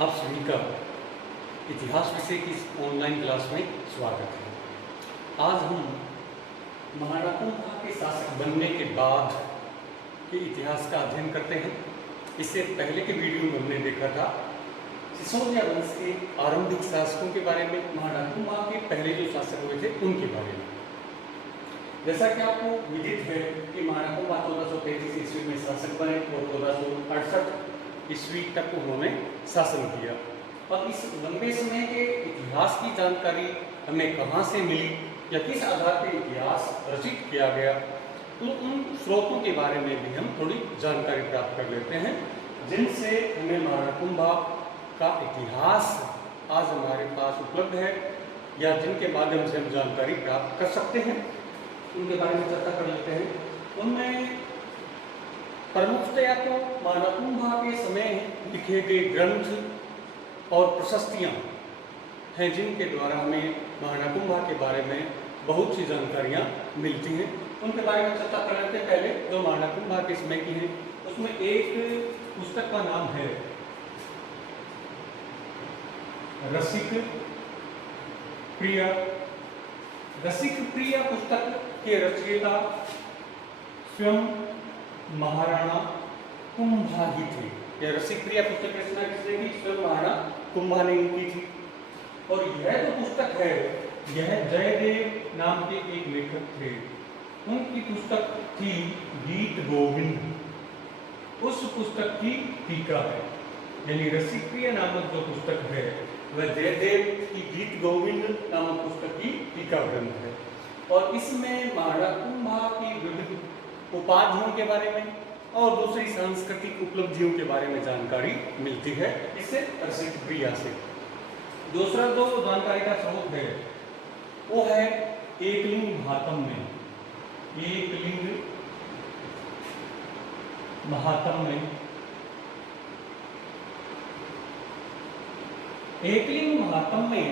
आप सभी का इतिहास विषय की इस ऑनलाइन क्लास में स्वागत है। आज हम महाराणा कुंभा के शासक बनने के बाद के इतिहास का अध्ययन करते हैं। इससे पहले के वीडियो में हमने देखा था सिसोदिया वंश के आरंभिक शासकों के बारे में, महाराणा कुंभा के पहले जो शासक हुए थे उनके बारे में। जैसा कि आपको विदित है कि महाराणा कुंभा 1433 ईस्वी में शासक बने और 1468 ईस्वी तक उन्होंने शासन किया। और इस लंबे समय के इतिहास की जानकारी हमें कहाँ से मिली या किस आधार पर इतिहास रचित किया गया, तो उन स्रोतों के बारे में भी हम थोड़ी जानकारी प्राप्त कर लेते हैं, जिनसे हमें महाराणा कुंभा का इतिहास आज हमारे पास उपलब्ध है या जिनके माध्यम से हम जानकारी प्राप्त कर सकते हैं। उनके बारे में चर्चा कर लेते हैं। उनमें प्रमुखतया तो महाराणा कुंभा के समय लिखे गए ग्रंथ और प्रशस्तियाँ हैं, जिनके द्वारा हमें महाराणा कुंभा के बारे में बहुत सी जानकारियाँ मिलती हैं। उनके बारे में चर्चा कर लेते हैं। पहले जो महाराणा कुंभा के समय की हैं, उसमें एक पुस्तक का नाम है रसिक प्रिय। रसिक प्रिय पुस्तक के रचयिता स्वयं महाराणा कुंभा ही थे। यह रसिक प्रिय पुस्तक रचना किसने की? स्वयं महाराणा कुंभा ने की थी। और यह जो पुस्तक है, यह जयदेव नाम के एक लेखक थे, उनकी पुस्तक थी गीत गोविंद। उस पुस्तक की टीका है, यानी रसिक प्रिय नामक जो पुस्तक है वह जयदेव की गीत गोविंद नामक पुस्तक की टीका ग्रंथ है। और इसमें महाराणा कुंभा की विविध उपाधियों के बारे में और दूसरी सांस्कृतिक उपलब्धियों के बारे में जानकारी मिलती है इससे रसिक प्रिय से। दूसरा जो जानकारी का स्रोत है वो है एकलिंग महात्म्य में। एकलिंग महात्म्य में एकलिंग महात्म्य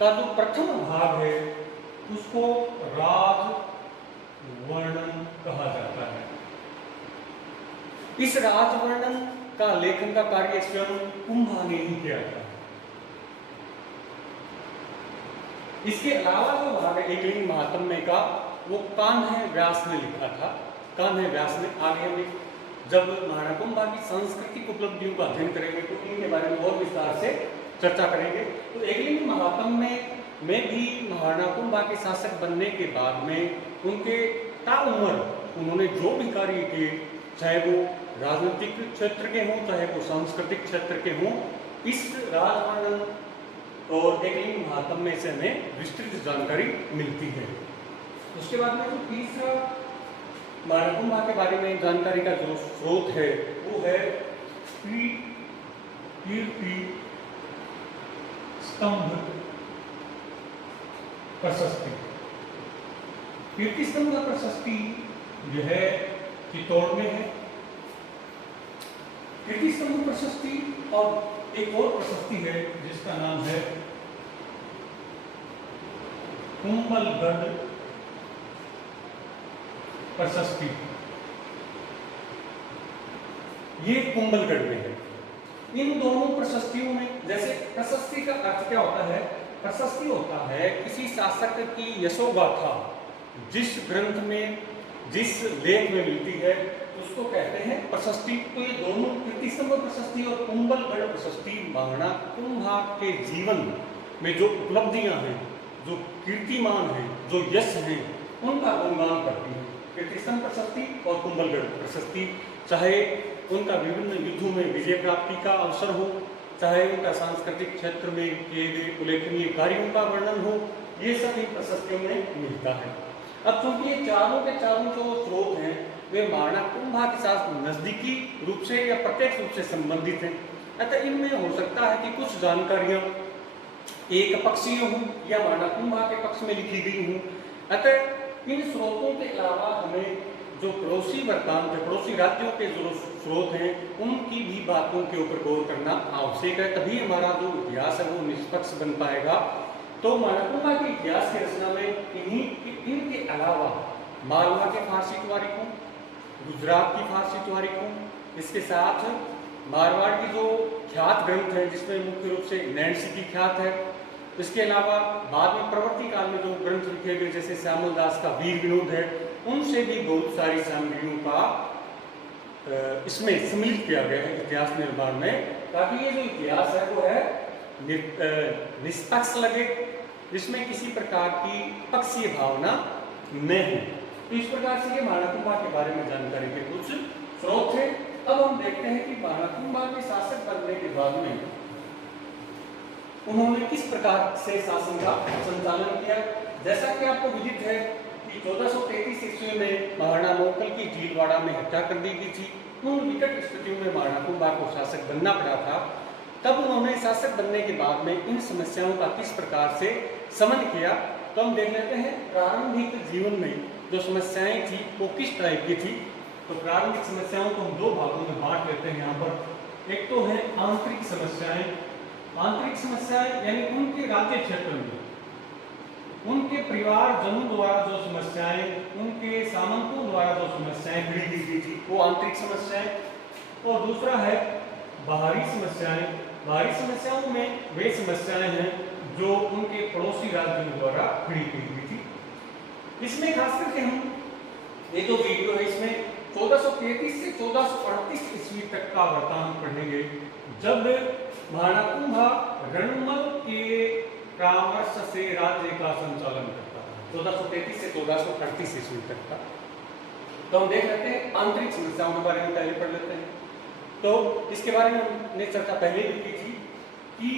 का जो प्रथम भाग है उसको राज वर्णन कहा जाता है। इस राज वर्णन का लेखन का कार्य स्वयं कुंभा ने ही किया था। इसके अलावा जो भाग है एकलिंग महात्म्य का, वो कान्ह व्यास ने लिखा था। कान्ह व्यास ने आगे में जब महाराणा कुंभा की सांस्कृतिक उपलब्धियों का अध्ययन करेंगे तो इनके बारे में और विस्तार से चर्चा करेंगे। तो एकलिंग महात्म्य में भी महाराणा कुंभा के शासक बनने के बाद में उनके ताउम्र उन्होंने जो भी कार्य किए, चाहे वो राजनीतिक क्षेत्र के हों चाहे वो सांस्कृतिक क्षेत्र के हों, इस राजवर्णन और एकलिंग महात्म्य से हमें विस्तृत जानकारी मिलती है। उसके बाद में जो तीसरा महाराणा कुंभा के बारे में जानकारी का जो स्रोत है वो है कीर्ति स्तंभ प्रशस्ति। कीर्ति स्तंभ का प्रशस्ति यह चित्तौड़ में है। कीर्ति स्तंभ प्रशस्ति और एक और प्रशस्ति है जिसका नाम है कुंभलगढ़ प्रशस्ति। ये कुंभलगढ़ में है। इन दोनों प्रशस्तियों में, जैसे प्रशस्ति का अर्थ क्या होता है? प्रशस्ति होता है किसी शासक की यशोगाथा जिस ग्रंथ में जिस लेख में मिलती है उसको कहते हैं प्रशस्ति। तो ये दोनों कीर्ति स्तंभ प्रशस्ति और कुंभलगढ़ प्रशस्ति महाराणा कुंभा के जीवन में जो उपलब्धियां हैं, जो कीर्तिमान हैं, जो यश हैं, उनका गुणगान करती है। कीर्ति स्तंभ प्रशस्ति और कुंभलगढ़ प्रशस्ति, चाहे उनका विभिन्न युद्धों में विजय प्राप्ति का अवसर हो, चाहे उनका सांस्कृतिक क्षेत्र में किए गए उल्लेखनीय कार्यों का वर्णन हो, ये सभी प्रशस्तियों में मिलता है। अब चूंकि ये चारों के चारों जो स्रोत हैं वे महाराणा कुंभा के साथ नजदीकी रूप से या प्रत्यक्ष रूप से संबंधित हैं, अतः इनमें हो सकता है कि कुछ जानकारियां एक पक्षीय हों या महाराणा कुंभा के पक्ष में लिखी गई हों। अतः इन स्रोतों के अलावा हमें जो पड़ोसी वृत्तांत है, पड़ोसी राज्यों के जो स्रोत हैं, उनकी भी बातों के ऊपर गौर करना आवश्यक है, तभी हमारा जो इतिहास है वो निष्पक्ष बन पाएगा। तो महाराणा कुंभा के इतिहास की रचना में इनके अलावा मालवा के फारसी तवारीखों, गुजरात की फारसी तवारीखों, इसके साथ मारवाड़ की जो ख्यात ग्रंथ है, जिसमें मुख्य रूप से नैणसी की ख्यात है, इसके अलावा बाद में प्रवृत्ति काल में जो ग्रंथ लिखे गए जैसे श्यामल दास का वीर विनोद है, उनसे भी बहुत सारी सामग्रियों का इसमें सम्मिलित किया गया है इतिहास निर्माण में, ताकि ये जो इतिहास है वो है निष्पक्ष लगे, जिसमें किसी प्रकार की पक्षीय भावना न हो। तो इस प्रकार से ये महाराणा कुंभा के बारे में जानकारी के कुछ स्रोत थे। अब हम देखते हैं कि महाराणा कुंभा के शासक बनने के बाद में उन्होंने किस प्रकार से शासन का संचालन किया। जैसा कि आपको विदित है कि 1433 ईस्वी में महाराणा मोकल की भीलवाड़ा में हत्या कर दी गई थी। उन विकट स्थितियों में महाराणा कुंभा को शासक बनना पड़ा था। तब उन्होंने शासक बनने के बाद में इन समस्याओं का किस प्रकार से समन किया, तो हम देख लेते हैं प्रारंभिक जीवन में जो समस्याएं थी वो किस टाइप की थी। तो प्रारंभिक समस्याओं को हम दो भागों में बांट लेते हैं यहाँ पर। एक तो है आंतरिक समस्याएं। आंतरिक समस्याएं यानी उनके राज्य क्षेत्र में उनके परिवारजनों द्वारा जो समस्याएं, उनके सामंतों द्वारा जो समस्याएं खड़ी की गई थी वो आंतरिक समस्याएं। और दूसरा है बाहरी समस्याएं। बाहरी समस्याओं में वे समस्याएं हैं जो उनके पड़ोसी राज्यों द्वारा खड़ी की गई थी। इसमें खास करके हम ये जो वीडियो है इसमें 1433 से 1438 ईस्वी तक का वृत्तांत पढ़ेंगे, जब महाराणा कुंभा रणमल के परामर्श से राज्य का संचालन करता था। 1433 से 1438 ईस्वी तक का। तो हम देख लेते हैं आंतरिक समस्याओं के बारे में पहले पढ़ लेते हैं। तो इसके बारे में हमने चर्चा पहले भी की थी कि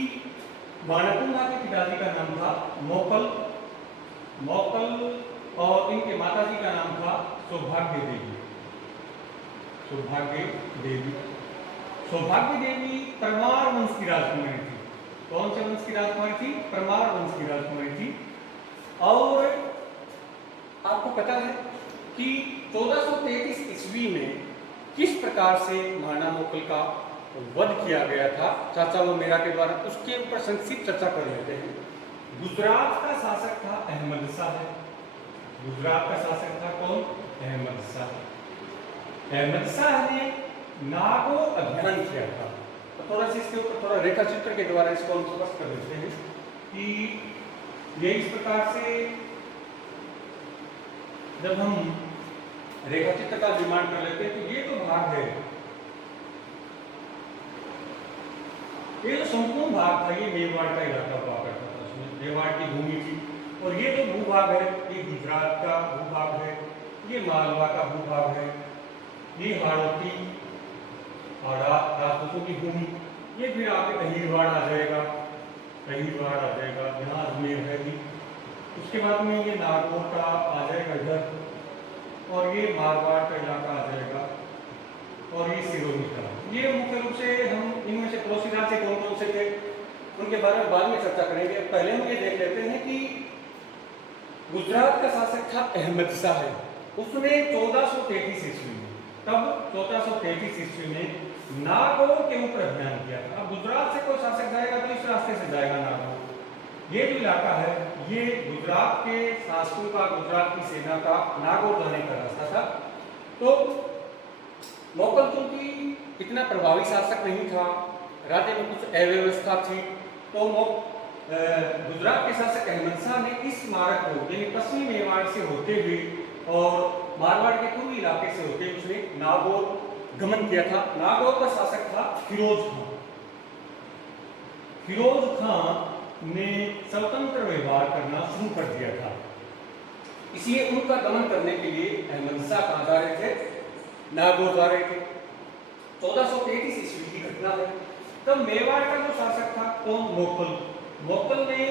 महाराणा कुंभा के पिताजी का नाम था मोकल और इनके माताजी का नाम था सौभाग्य देवी। सौभाग्य देवी परमार वंश की राजकुमारी थी। कौन से वंश की राजकुमारी थी? परमार वंश की राजकुमारी थी। और आपको पता है कि 1433 ईस्वी में किस प्रकार से महाराणा मोकल का वध किया गया था चाचा व मेरा के द्वारा, उसके ऊपर संक्षिप्त चर्चा कर लेते हैं। गुजरात का शासक था अहमद शाह। गुजरात का शासक था कौन? अहमद शाह। अहमद शाह ने नागौर अभियान किया था। तो थोड़ा सा इसके ऊपर थोड़ा रेखा चित्र के द्वारा इसको हम स्पष्ट कर देते हैं कि ये इस प्रकार से जब हम रेखा चित्र का निर्माण कर लेते हैं तो ये तो भाग है, ये जो संपूर्ण भाग था ये मेवाड़ का इलाका हुआ करता था। उसमें मेवाड़ की भूमि थी। और ये जो भूभाग है ये गुजरात का भूभाग है, ये मालवा का भूभाग है, ये हाड़ौती राजपूतों की भूमि, ये फिर आगे अहीरवाड़ आ जाएगा, यहाँ अजमेर है भी। उसके बाद में ये नागौर का आ जाएगा इधर, और ये मारवाड़ का इलाका आ जाएगा, और ये सिरोही का। ये मुख्य रूप से हम इनमें से पड़ोसी राज्य कौन कौन से थे उनके बारे में बाद में चर्चा करेंगे। पहले हम ये देख लेते हैं कि गुजरात का शासक था अहमद शाह। उसने 1433 ईस्वी में, तब 1433 ईस्वी में नागौर के ऊपर अभियान किया था। अब गुजरात से कोई शासक जाएगा तो इस रास्ते से जाएगा नागौर। ये जो इलाका है ये गुजरात के शासकों का, गुजरात की सेना का नागौर जाने का रास्ता था। तो मोकल चूंकि इतना प्रभावी शासक नहीं था, राज्य में कुछ अव्यवस्था थी, तो गुजरात के शासक अहमद शाह ने इस मार्ग को यानी पश्चिमी मेवाड़ से होते हुए और मारवाड़ के पूर्वी इलाके से होते हुए उसने नागौर गमन किया था। नागौर का शासक था फिरोज खान। फिरोज खान ने स्वतंत्र व्यवहार करना शुरू कर दिया था, इसलिए उनका दमन करने के लिए अहमद शाह कहाँ जा रहे थे? नागौर जा रहे थे। 1433 ईस्वी की घटना है। तब मेवाड़ का जो शासक था कौन? मोकल ने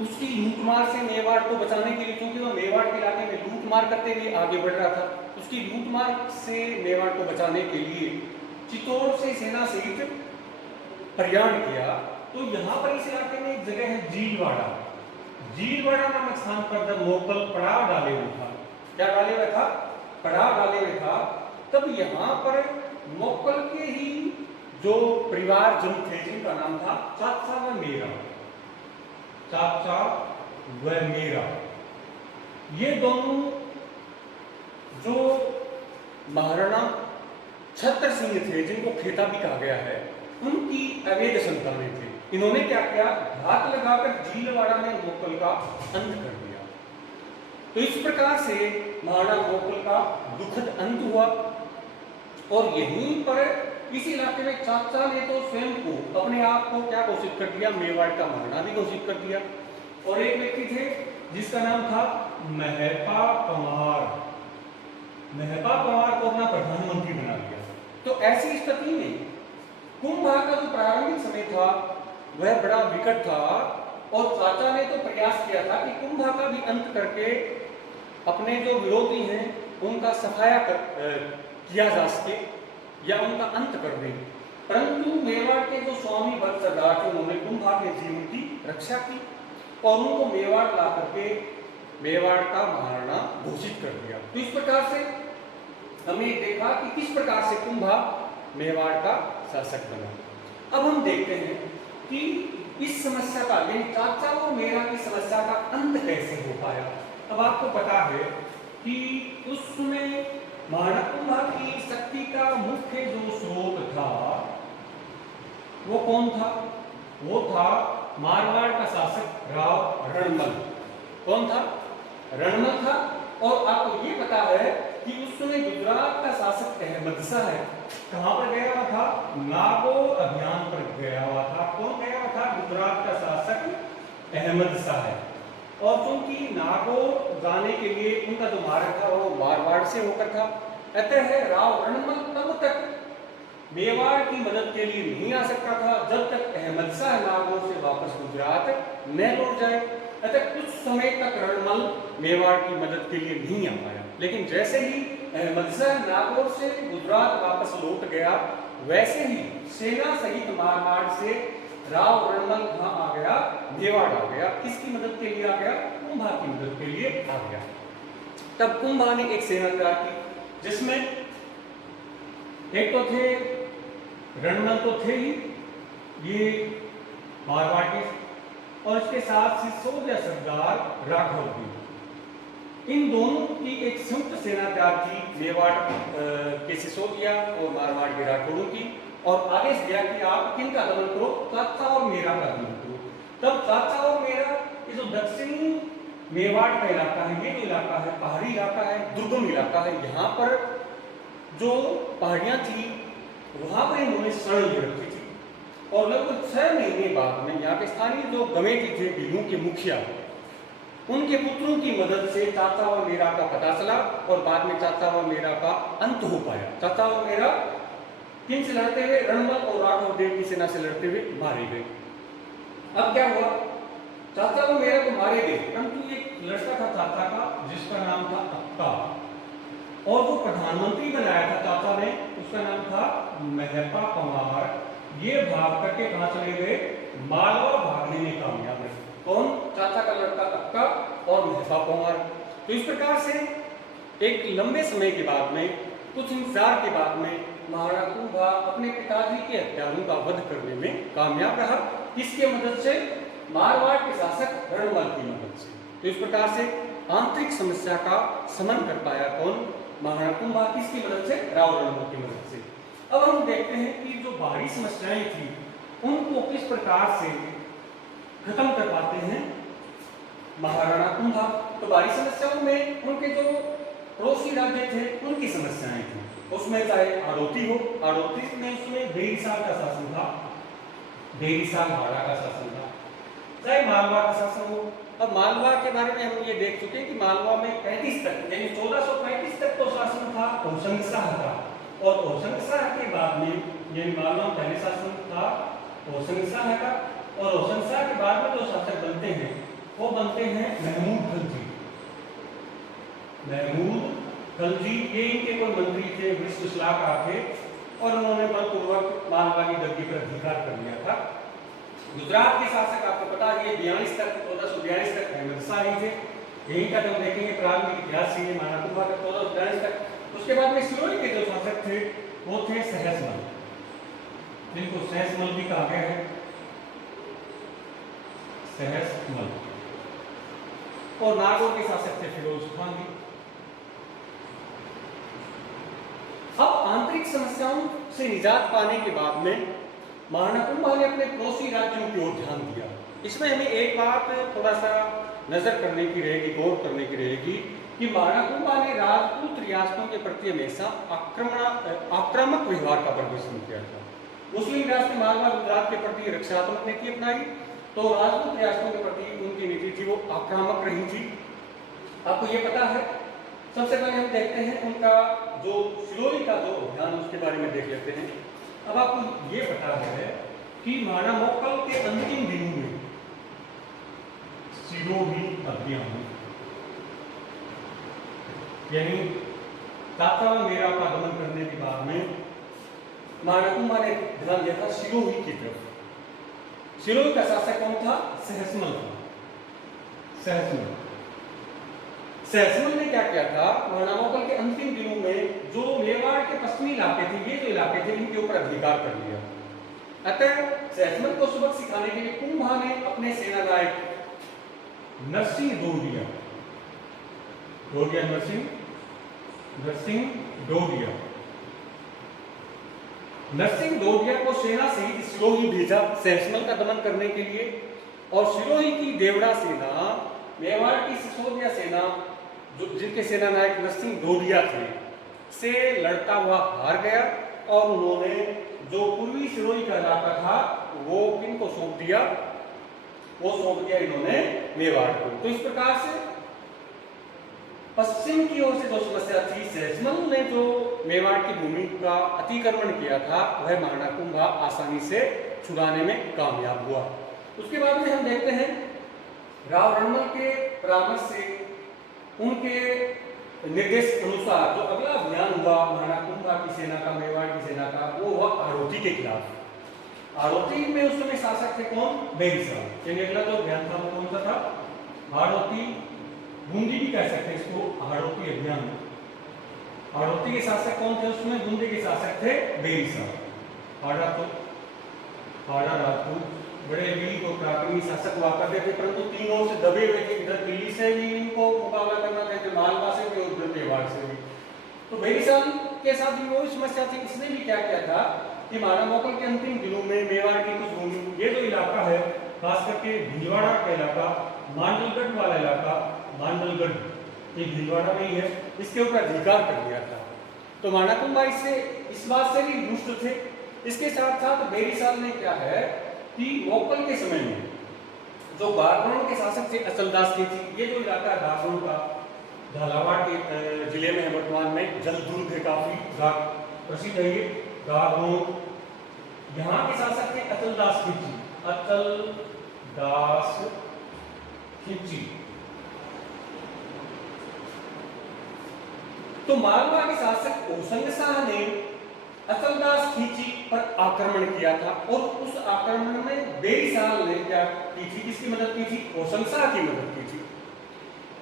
उसकी लूटमार से मेवाड़ को बचाने के लिए, क्योंकि वह मेवाड़ के इलाके में लूटमार करते हुए आगे बढ़ रहा था, उसकी लूटमार से मेवाड़ को बचाने के लिए चित्तौड़ से सेना सहित प्रयाण किया। तो यहाँ पर इस इलाके में एक जगह है जीलवाड़ा। जीलवाड़ा नामक स्थान पर जब मोकल पड़ाव डाले हुए था, क्या डाले हुए था? पड़ाव डाले हुए था। तब यहाँ पर मोकल के ही जो परिवारजन थे जिनका नाम था चाचा व मेरा, चाचा व मेरा, ये दोनों जो महाराणा छत्र सिंह थे, जिनको खेता भी कहा गया है, उनकी अवैध संतानें थे। इन्होंने क्या किया, घात लगाकर झीलवाड़ा में मोकल का अंत कर दिया। तो इस प्रकार से महाराणा मोकल का दुखद अंत हुआ। और यहीं पर इस इलाके में चाचा ने तो स्वयं को, अपने आप को क्या घोषित कर दिया, मेवाड़ का महाराणा भी घोषित कर दिया। और एक व्यक्ति थे जिसका नाम था महपा पंवार। महपा पंवार को अपना प्रधानमंत्री बना दिया। तो ऐसी स्थिति में कुंभा का जो प्रारंभिक समय था वह बड़ा विकट था, और चाचा ने तो प्रयास किया था कि कुंभा का भी अंत करके अपने जो विरोधी हैं उनका सफाया किया जा सके या उनका अंत कर दें। परंतु मेवाड़ के जो स्वामी भक्त सरदार थे, उन्होंने कुंभा के जीवन की रक्षा की और उनको मेवाड़ ला करके मेवाड़ का महाराणा घोषित कर दिया। तो इस प्रकार से हमने देखा कि किस प्रकार से कुंभा मेवाड़ का शासक बना। अब हम देखते हैं कि इस समस्या का, यानी चाचा और मेरा की समस्या का अंत कैसे हो पाया। अब आपको पता है कि उस समय महाराणा कुंभा की शक्ति का मुख्य जो स्रोत था वो कौन था? वो था मारवाड़ का शासक राव रणमल। कौन था? रणमल था। और आपको ये पता है कि उस समय गुजरात का शासक अहमद शाह है, कहां पर गया हुआ था? नागौर अभियान पर गया हुआ था। कौन गया हुआ था? गुजरात का शासक अहमद शाह है। और चूंकि नागौर जाने के लिए उनका जो मार्ग था वो मारवाड़ से होकर था, अतः राव रणमल तब तक मेवाड़ की मदद के लिए नहीं आ सकता था जब तक अहमद शाह नागौर से वापस गुजरात न लौट जाए। अतः कुछ समय तक रणमल मेवाड़ की मदद के लिए नहीं आ पाया। लेकिन जैसे ही अहमद शाह नागौर से गुजरात वापस लौट गया, वैसे ही सेना सहित मारवाड़ से राव रणमल कहां आ गया? मेवाड़ आ गया। किसकी मदद के लिए आ गया? कुंभा की मदद के लिए आ गया। तब कुंभा ने एक सेना तैयार की जिसमें एक तो थे रणमल, तो थे ही ये मारवाड़ के, और इसके साथ सिसोदिया सरदार राघव भी। इन दोनों की एक संयुक्त सेना तैयार की, मेवाड़ के सिसोदिया और मारवाड़ के राठौड़ों की, और आदेश दिया कि आप किनका दमन करो? चाचा और मेरा का दमन करो। तब चाचा और मेरा, ये जो दक्षिणी मेवाड़ का इलाका है, ये जो इलाका है पहाड़ी इलाका है, दुर्गम इलाका है, यहाँ पर जो पहाड़ियाँ थी वहाँ पर इन्होंने शरण ले रखी थी। और लगभग 6 महीने बाद में यहाँ के स्थानीय जो गवेटी थे, बिलू के मुखिया, उनके पुत्रों की मदद से चाचा और मेरा का पता चला, और बाद में चाचा और मेरा का अंत हो पाया। चाचा और मेरा किन से लड़ते हुए? रणमल और राघव देव की सेना से लड़ते हुए मारे गए। अब क्या हुआ? चाचा और मेरा तो मारे गए, परंतु एक लड़का था चाचा का जिसका नाम था अक्का, और जो प्रधानमंत्री बनाया था चाचा ने उसका नाम था महपा पंवार। ये भाग करके कहां चले गए? मालवा भागने में कामयाब रहे। कौन? चाचा का लड़का अक्का और महपा पंवार। तो इस प्रकार से एक लंबे समय के बाद में, कुछ इंतजार के बाद में, महाराणा कुंभा अपने पिताजी के हत्यारों का वध करने में कामयाब रहा। किसके मदद से? मारवाड़ के शासक रणमल की मदद से। तो इस प्रकार से आंतरिक समस्या का शमन कर पाया कौन? महाराणा कुंभा। किसकी मदद से? राव रणमल की मदद से। अब हम देखते हैं कि जो बाहरी समस्याएं थी उनको किस प्रकार से खत्म कर पाते हैं महाराणा कुंभा। तो बाहरी समस्याओं में उनके जो पड़ोसी राज्य थे उनकी समस्याएं थी। उसमें चाहे आड़ोती हो, आड़ोती में उसमें बेरीसाल का शासन था, बेरीसाल हाड़ा का शासन था, चाहे मालवा का शासन हो। अब मालवा के बारे में हम ये देख चुके हैं कि मालवा में 35 तक, यानी 1435 तक तो शासन था होशंग शाह का, और होशंग शाह के बाद में, यानी मालवा में पहले शासन था होशंग शाह का, और होशंग शाह के बाद में जो शासक बनते हैं वो बनते हैं महमूद खलजी। महमूद खलजी ये इनके कोई मंत्री थे, विश्वसलाहकार थे, और उन्होंने बलपूर्वक मालवा की गद्दी पर अधिकार कर लिया था। गुजरात के शासक आपको पता है 42 तक, 1442 तक अहमद शाह ही थे। यही तक हम देखेंगे प्रारंभिक इतिहास से महाराणा कुंभा तक 1442 तक। उसके बाद में सिरोही के जो शासक थे वो थे सहसमल, जिनको सहसमल भी कहा गया है, सहसमल। और नागौर के शासक थे फिरोज खान जी। अब आंतरिक समस्याओं से निजात पाने के बाद में महाराणा कुंभा ने अपने पड़ोसी राज्यों की ओर ध्यान दिया। इसमें हमें एक बात थोड़ा सा नजर करने की रहेगी, गौर करने की रहेगी कि महाराणा कुंभा ने राजपूत रियासतों के प्रति हमेशा आक्रामक व्यवहार का प्रदर्शन किया था। मुस्लिम रियासत मालवा गुजरात के प्रति रक्षात्मक नीति अपनाई, तो राजपूत रियासतों के प्रति उनकी नीति थी वो आक्रामक रही थी। आपको ये पता है, सबसे पहले हम देखते हैं उनका जो सिरोही का जो अभियान, उसके बारे में देख लेते हैं। अब आपको ये पता है कि महाराणा मोक्कल के अंतिम दिनों में सिरोही अभियान यानी ताता मेरा का दमन करने के बाद में महाराणा कुंभा ने ध्यान दिया था सिरोही की तरफ। सिरोही का शासक कौन था? सहसमल था। सहसमल ने क्या किया था? महाराणा मोक्कल के अंतिम दिनों में जो मेवाड़ के पश्चिमी इलाके थे, ये जो इलाके थे, इनके ऊपर अधिकार कर लिया। अतः सहसमल को सबक सिखाने के लिए कुंभा ने अपने सेना नायक नरसिंह दोडिया को सेना सहित सिरोही भेजा सहसमल का दमन करने के लिए। और सिरोही की देवड़ा सेना, मेवाड़ की सिसोदिया सेना, जो जिनके सेना नायक नरसिंह दोडिया थे, से लड़ता हुआ हार गया और उन्होंने जो पूर्वी सिरोही का इलाका था वो किनको सौंप दिया? वो सौंप दिया इन्होंने मेवाड़ को। तो इस प्रकार से पश्चिम की ओर से जो समस्या थी, सहसमल ने जो मेवाड़ की भूमि का अतिक्रमण किया था, वह महाराणा कुंभा आसानी से छुड़ाने में कामयाब हुआ। उसके बाद में हम देखते हैं राव रणमल के परामर्श से, उनके निर्देश अनुसार जो अगला अभियान हुआ महाराणा कुंभा की सेना का, मेवाड़ की सेना का, वो हुआ आड़ोती के खिलाफ। आड़ोती में उस समय शासक थे कौन? बेरिसाल। यानी अगला जो अभियान था वो कौन सा था? आड़ोती, बूंदी भी कह सकते हैं इसको, आड़ोती अभियान। आड़ोती के शासक कौन थे उसमें? बूंदी के शासक थे बेरिसाल। हाड़ा राजपूत बड़े वीर और पराक्रमी शासक हुआ करते थे, परंतु तीनों से दबे हुए थे। इधर दिल्ली से भी इनको मुकाबला करना था, इधर मालवा से भी और उधर मेवाड़ से भी। तो बेरिसाल के साथ भी वही समस्या थी। इसने भी क्या किया था कि महाराणा मोक्कल के अंतिम दिनों में मेवाड़ की कुछ भूमि, ये जो इलाका है खास करके भीलवाड़ा का इलाका, मांडलगढ़ वाला इलाका, मांडलगढ़ ये भीलवाड़ा में ही है, इसके ऊपर अधिकार कर लिया था। तो महाराणा कुंभा इससे इस बात से भी रुष्ट थे। इसके साथ साथ बेरिसाल ने क्या है कि मोक्कल के समय में जो गारवाड़ के शासक थे अचलदास खिलजी, ये जो इलाका गारवाड़ का झालावाड़ के जिले में है वर्तमान में, जलदुर्ग है, काफी प्रसिद्ध है ये गारवाड़। यहाँ के शासक थे अचलदास खिलजी। तो मालवा के शासक होशंग शाह ने अचलदास खिलजी पर आक्रमण किया था और उस आक्रमण में बेरिसाल ने क्या की थी? किसकी मदद की थी? होशंग शाह की मदद की थी।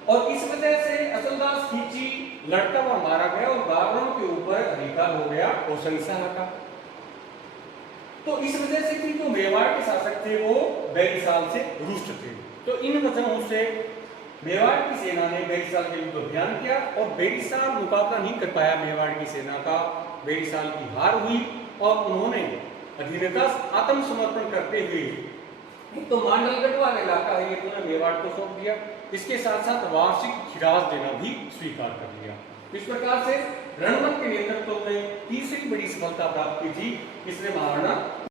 और इस वजह से अचलदास खिलजी लड़ता हुआ मारा गया और गारवाड़ के ऊपर अधिकार हो गया होशंग शाह का। तो इस वजह से कि जो मेवाड़ के शासक थे वो बेरिसाल से रुष्ट थे। तो इन वजहों से मेवाड़ की सेना ने बेरिसाल के विरुद्ध अभियान किया और बेरिसाल मुकाबला नहीं कर पाया मेवाड़ की सेना का। बेरिसाल की हार हुई और उन्होंने अधीनतः आत्मसमर्पण करते हुए तो मांडलगढ़ वाला इलाका है ये उन्होंने मेवाड़ को सौंप दिया। इसके साथ साथ वार्षिक खिराज देना भी स्वीकार कर लिया। इस प्रकार से रणमल के नेतृत्व में तीसरी बड़ी सफलता प्राप्त की थी। इसने महाराणा